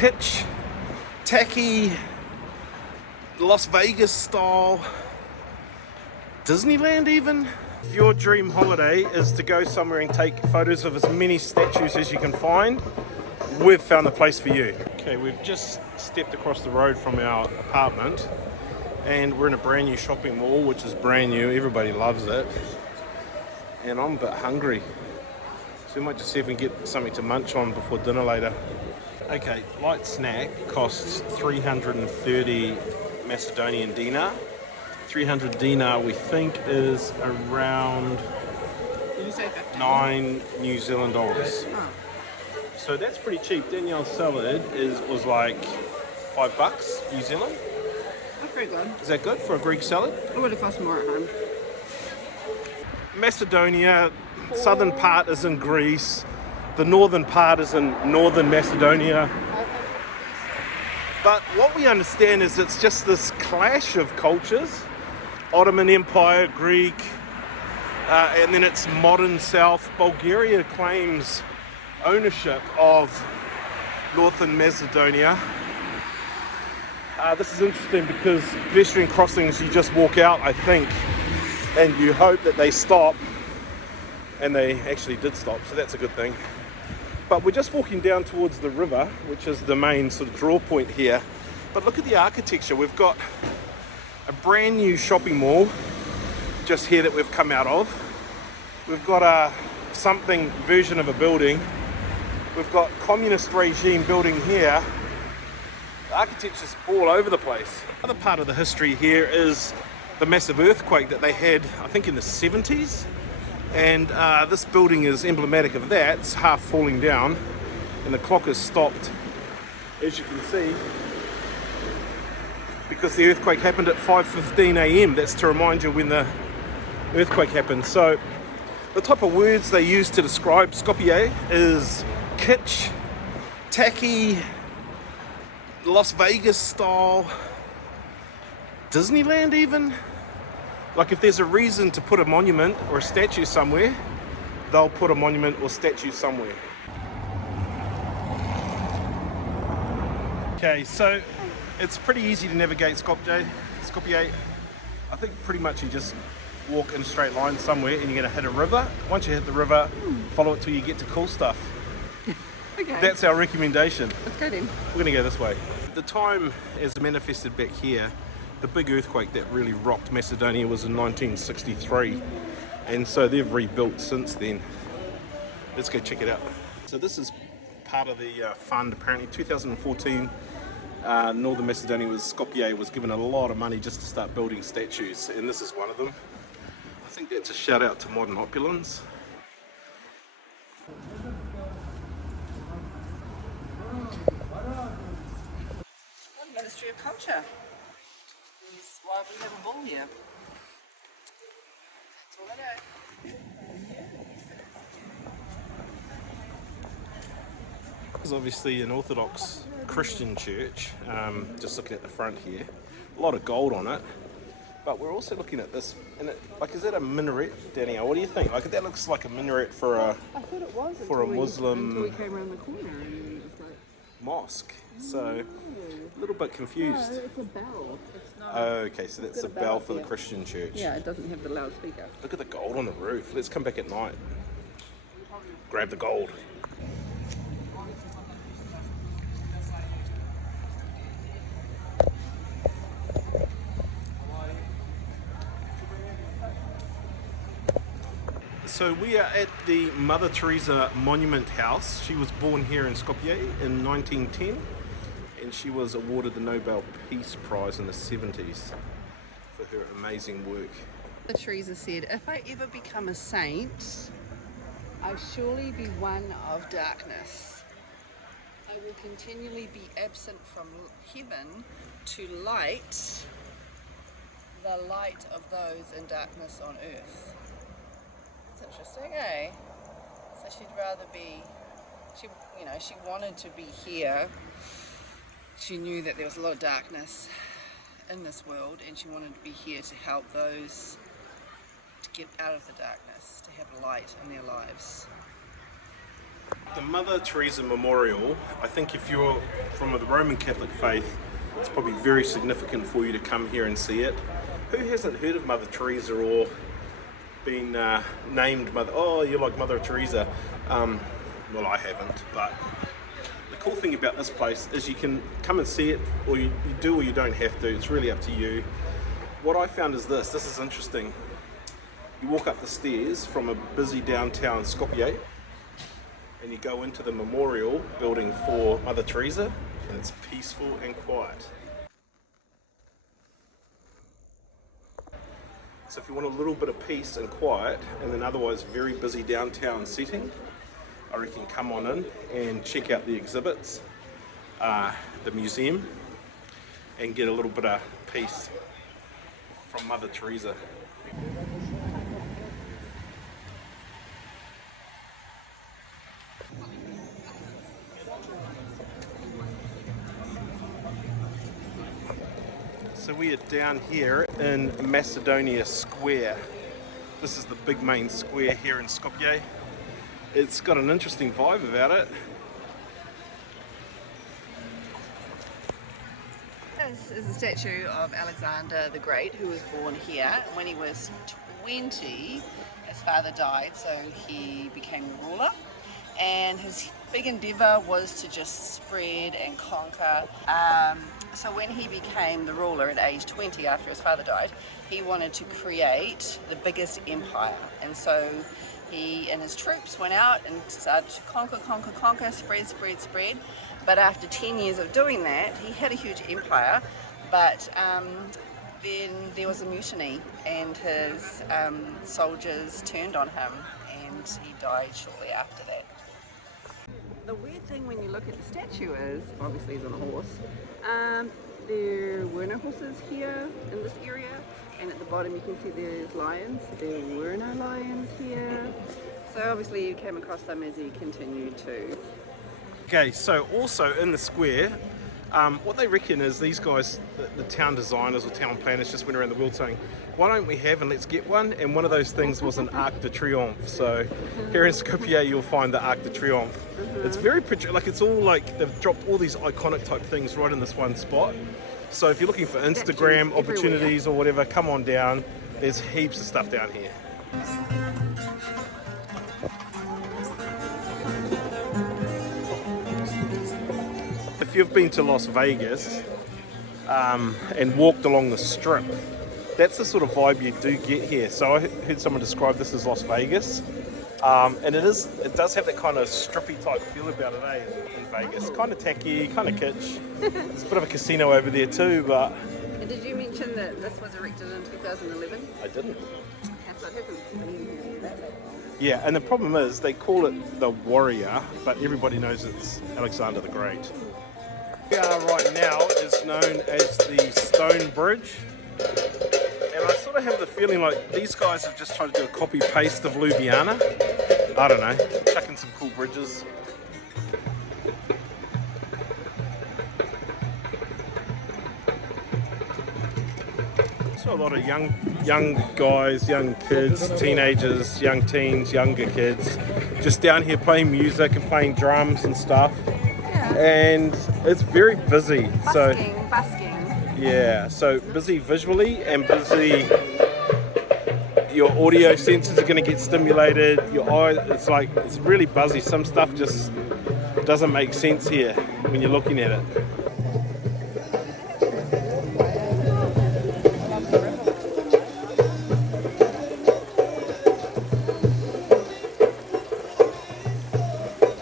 kitsch, tacky, Las Vegas style, Disneyland even. If your dream holiday is to go somewhere and take photos of as many statues as you can find, we've found the place for you. Okay, we've just stepped across the road from our apartment and we're in a brand new shopping mall, which is brand new, everybody loves it. And I'm a bit hungry, so we might just see if we can get something to munch on before dinner later. Okay, light snack costs 330 Macedonian dinar. 300 dinar we think is around Did you say 15? 9 New Zealand dollars. Oh. So that's pretty cheap. Danielle's salad was like $5 New Zealand. That's pretty good. Is that good for a Greek salad? It would have cost more at home. Macedonia, southern part is in Greece, the northern part is in northern Macedonia. But what we understand is it's just this clash of cultures. Ottoman Empire, Greek, and then it's modern South. Bulgaria claims ownership of northern Macedonia. This is interesting because pedestrian crossings, you just walk out, I think, and you hope that they stop, and they actually did stop, so that's a good thing. But we're just walking down towards the river, which is the main sort of draw point here. But look at the architecture. We've got a brand new shopping mall just here that we've come out of. We've got a something version of a building. We've got communist regime building here. The architecture's all over the place. Another part of the history here is the massive earthquake that they had, I think, in the 70s. And this building is emblematic of that. It's half falling down and the clock has stopped, as you can see, because the earthquake happened at 5:15 a.m. That's to remind you when the earthquake happened. So the type of words they use to describe Skopje is kitsch, tacky, Las Vegas style, Disneyland even. Like if there's a reason to put a monument or a statue somewhere, they'll put a monument or statue somewhere. Okay, so it's pretty easy to navigate Skopje. I think pretty much you just walk in a straight line somewhere and you're going to hit a river. Once you hit the river, follow it till you get to cool stuff. Okay. That's our recommendation. Let's go then. We're going to go this way. The time as manifested back here, the big earthquake that really rocked Macedonia was in 1963, and so they've rebuilt since then. Let's go check it out. So this is part of the fund. Apparently 2014, Northern Macedonia Skopje was given a lot of money just to start building statues, and this is one of them. I think that's a shout out to modern opulence. Ministry of Culture. Is why we have a ball here. That's all I know. This is obviously an Orthodox Christian church. Just looking at the front here, a lot of gold on it. But we're also looking at this, and is that a minaret, Danielle? What do you think? Like, that looks like a minaret for a I thought it was for a Muslim until we came around the corner and it was like mosque. So a little bit confused. no, it's a bell. It's not. Oh, okay, so that's the bell for the Christian church. Yeah, it doesn't have the loudspeaker. Look at the gold on the roof. Let's come back at night. Grab the gold. So we are at the Mother Teresa Monument House. She was born here in Skopje in 1910, and she was awarded the Nobel Peace Prize in the 70s for her amazing work. Teresa said, if I ever become a saint, I surely be one of darkness. I will continually be absent from heaven to light the light of those in darkness on earth. That's interesting, eh? So she'd rather be, she wanted to be here. She knew that there was a lot of darkness in this world, and she wanted to be here to help those to get out of the darkness, to have light in their lives. The Mother Teresa Memorial, I think if you're from the Roman Catholic faith, it's probably very significant for you to come here and see it. Who hasn't heard of Mother Teresa or been named Mother? Oh, you're like Mother Teresa. Well, I haven't, but the cool thing about this place is you can come and see it, or you do or you don't have to. It's really up to you. What I found is this is interesting. You walk up the stairs from a busy downtown Skopje, and you go into the memorial building for Mother Teresa, and it's peaceful and quiet. So if you want a little bit of peace and quiet in an otherwise very busy downtown setting, I reckon come on in and check out the exhibits, the museum, and get a little bit of peace from Mother Teresa. So we are down here in Macedonia Square. This is the big main square here in Skopje. It's got an interesting vibe about it. This is a statue of Alexander the Great, who was born here. When he was 20, his father died, so he became the ruler. And his big endeavour was to just spread and conquer. So when he became the ruler at age 20, after his father died, he wanted to create the biggest empire. And so he and his troops went out and started to conquer, spread. But after 10 years of doing that, he had a huge empire, but then there was a mutiny and his soldiers turned on him and he died shortly after that. The weird thing when you look at the statue is, obviously he's on a horse, there were no horses here in this area, and at the bottom you can see there's lions. There were no lions here, so obviously you came across them as he continued to. Okay, so also in the square, what they reckon is these guys, the town designers or town planners, just went around the world saying, why don't we have and let's get one? And one of those things was an Arc de Triomphe. So here in Skopje you'll find the Arc de Triomphe. It's very like, it's all like they've dropped all these iconic type things right in this one spot. So if you're looking for Instagram opportunities or whatever, come on down. There's heaps of stuff down here. If you've been to Las Vegas and walked along the strip, that's the sort of vibe you do get here. So I heard someone describe this as Las Vegas, and it does have that kind of strippy type feel about it, in Vegas. Kind of tacky, kind of kitsch. There's a bit of a casino over there too, but... And did you mention that this was erected in 2011? I didn't. So it hasn't been that long. Yeah, and the problem is they call it the Warrior, but everybody knows it's Alexander the Great. Where we are right now is known as the Stone Bridge. And I sort of have the feeling like these guys have just tried to do a copy-paste of Ljubljana. I don't know, chucking some cool bridges. So a lot of young guys, young kids, teenagers, young teens, younger kids, just down here playing music and playing drums and stuff. Yeah. And it's very busy. Busking. Yeah, so busy visually and busy. Your audio senses are going to get stimulated. Your eyes, it's really buzzy. Some stuff just doesn't make sense here when you're looking at it.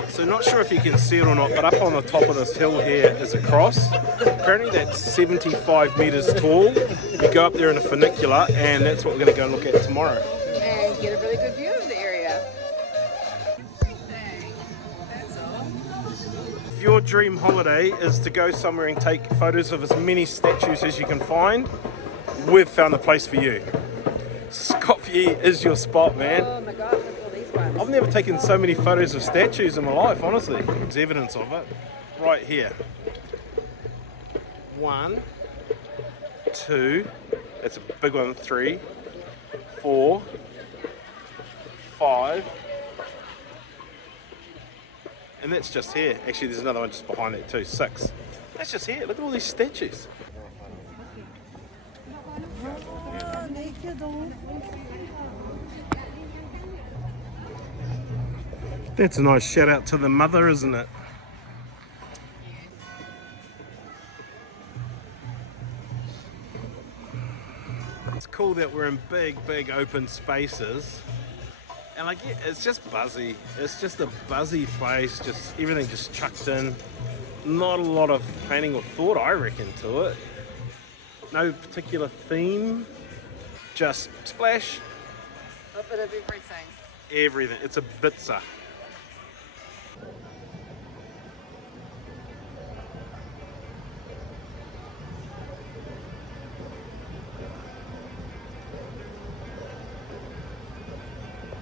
So not sure if you can see it or not, but up on the top of this hill here is a cross. Apparently that's 75 metres tall. You go up there in a funicular, and that's what we're going to go and look at tomorrow. And get a really good view of the area. If your dream holiday is to go somewhere and take photos of as many statues as you can find, we've found the place for you. Skopje is your spot, man. Oh my God, look at all these ones. I've never taken so many photos of statues in my life, honestly. There's evidence of it right here. 1, 2, that's a big one, 3, 4, 5, And that's just here. Actually, there's another one just behind that too, 6. That's just here. Look at all these statues. That's a nice shout out to the mother, isn't it? It's cool that we're in big open spaces. And I get, it's just buzzy. It's just a buzzy place, just everything just chucked in. Not a lot of planning or thought, I reckon, to it. No particular theme, just splash. A bit of everything. Everything, it's a bitsa.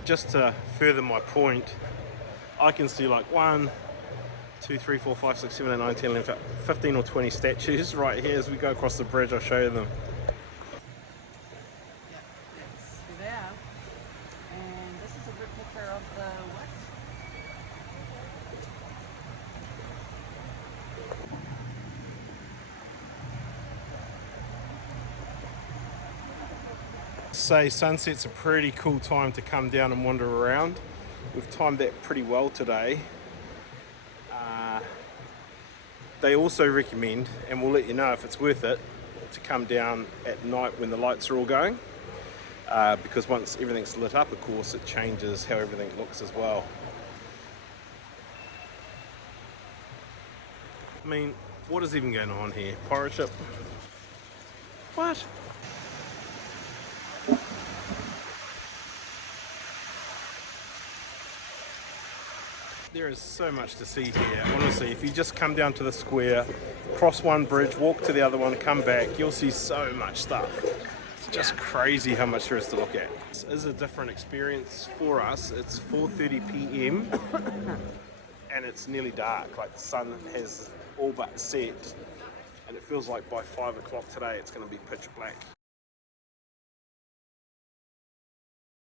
Just to further my point, I can see like 1, 2, 3, 4, 5, 6, 7, 8, 9, 10, 11, 15 or 20 statues right here as we go across the bridge. I'll show you them. Yep, that's who they are. And this is a replica of the what? Say sunset's a pretty cool time to come down and wander around. We've timed that pretty well today. They also recommend, and we'll let you know if it's worth it, to come down at night when the lights are all going, because once everything's lit up, of course, it changes how everything looks as well. I mean, what is even going on here? Pirate ship? What? There is so much to see here. Honestly, if you just come down to the square, cross one bridge, walk to the other one, come back, you'll see so much stuff. It's just crazy how much there is to look at. This is a different experience for us. It's 4:30 p.m. and it's nearly dark. Like the sun has all but set, and it feels like by 5 o'clock today it's going to be pitch black.